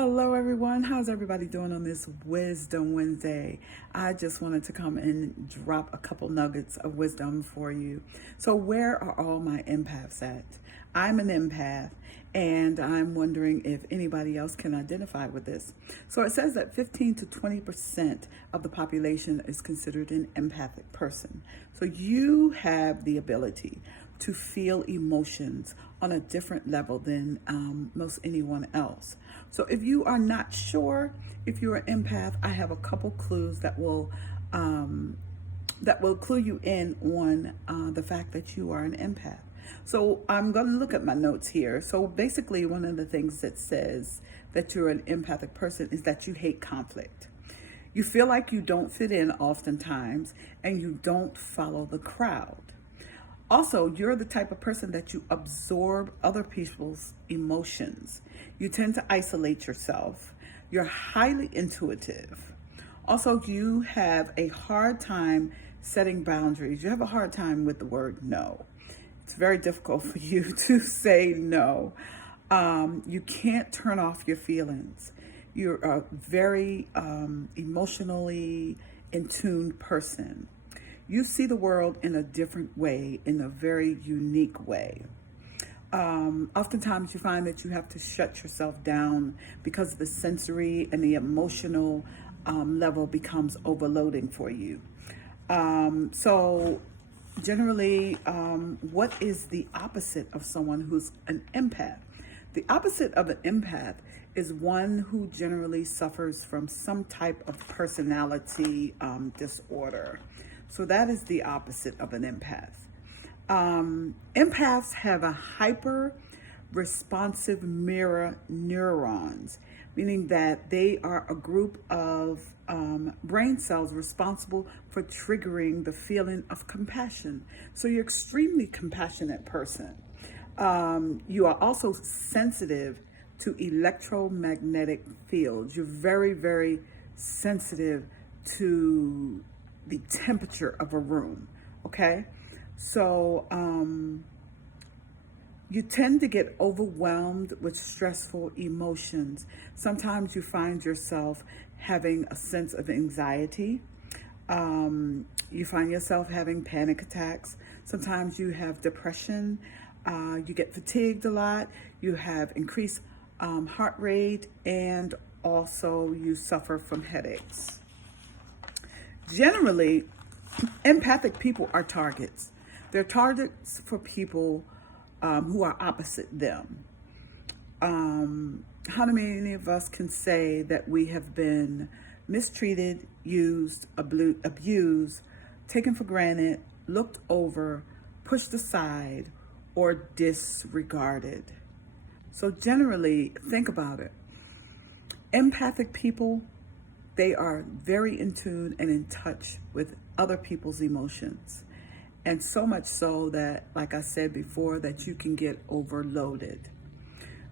Hello, everyone. How's everybody doing on this Wisdom Wednesday? I just wanted to come and drop a couple nuggets of wisdom for you. So, where are all my empaths at? I'm an empath, and I'm wondering if anybody else can identify with this. So, it says that 15 to 20% of the population is considered an empathic person. So, you have the ability to feel emotions on a different level than most anyone else. So if you are not sure if you're an empath, I have a couple clues that will clue you in on the fact that you are an empath. So I'm going to look at my notes here. So basically, one of the things that says that you're an empathic person is that you hate conflict. You feel like you don't fit in oftentimes, and you don't follow the crowd. Also, you're the type of person that you absorb other people's emotions. You tend to isolate yourself. You're highly intuitive. Also, you have a hard time setting boundaries. You have a hard time with the word no. It's very difficult for you to say no. You can't turn off your feelings. You're a very emotionally in tune person. You see the world in a different way, in a very unique way. Oftentimes you find that you have to shut yourself down because the sensory and the emotional level becomes overloading for you. So generally, what is the opposite of someone who's an empath? The opposite of an empath is one who generally suffers from some type of personality disorder. So that is the opposite of an empath. Empaths have a hyper responsive mirror neurons, meaning that they are a group of brain cells responsible for triggering the feeling of compassion. So you're an extremely compassionate person. You are also sensitive to electromagnetic fields. You're very, very sensitive to the temperature of a room, okay? So you tend to get overwhelmed with stressful emotions. Sometimes you find yourself having a sense of anxiety. You find yourself having panic attacks. Sometimes you have depression. You get fatigued a lot. You have increased heart rate, and also you suffer from headaches. Generally, empathic people are targets. They're targets for people who are opposite them. How many of us can say that we have been mistreated, used, abused, taken for granted, looked over, pushed aside, or disregarded? So generally, think about it. Empathic people, they are very in tune and in touch with other people's emotions. And so much so that, like I said before, that you can get overloaded.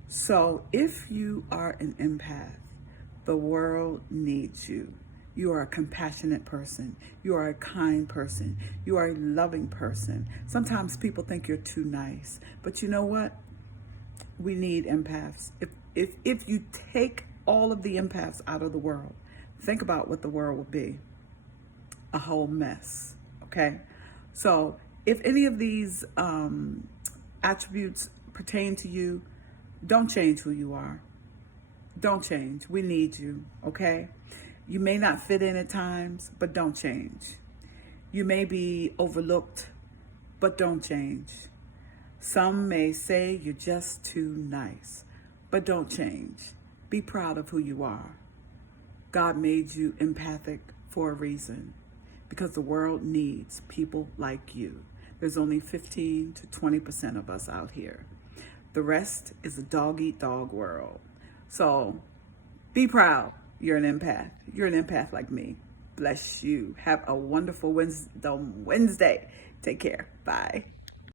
So if you are an empath, the world needs you. You are a compassionate person. You are a kind person. You are a loving person. Sometimes people think you're too nice. But you know what? We need empaths. If you take all of the empaths out of the world, think about what the world would be. A whole mess, okay? So if any of these attributes pertain to you, don't change who you are. Don't change. We need you, okay? You may not fit in at times, but don't change. You may be overlooked, but don't change. Some may say you're just too nice, but don't change. Be proud of who you are. God made you empathic for a reason, because the world needs people like you. There's only 15 to 20% of us out here. The rest is a dog-eat-dog world. So be proud you're an empath. You're an empath like me. Bless you. Have a wonderful Wednesday. Take care. Bye.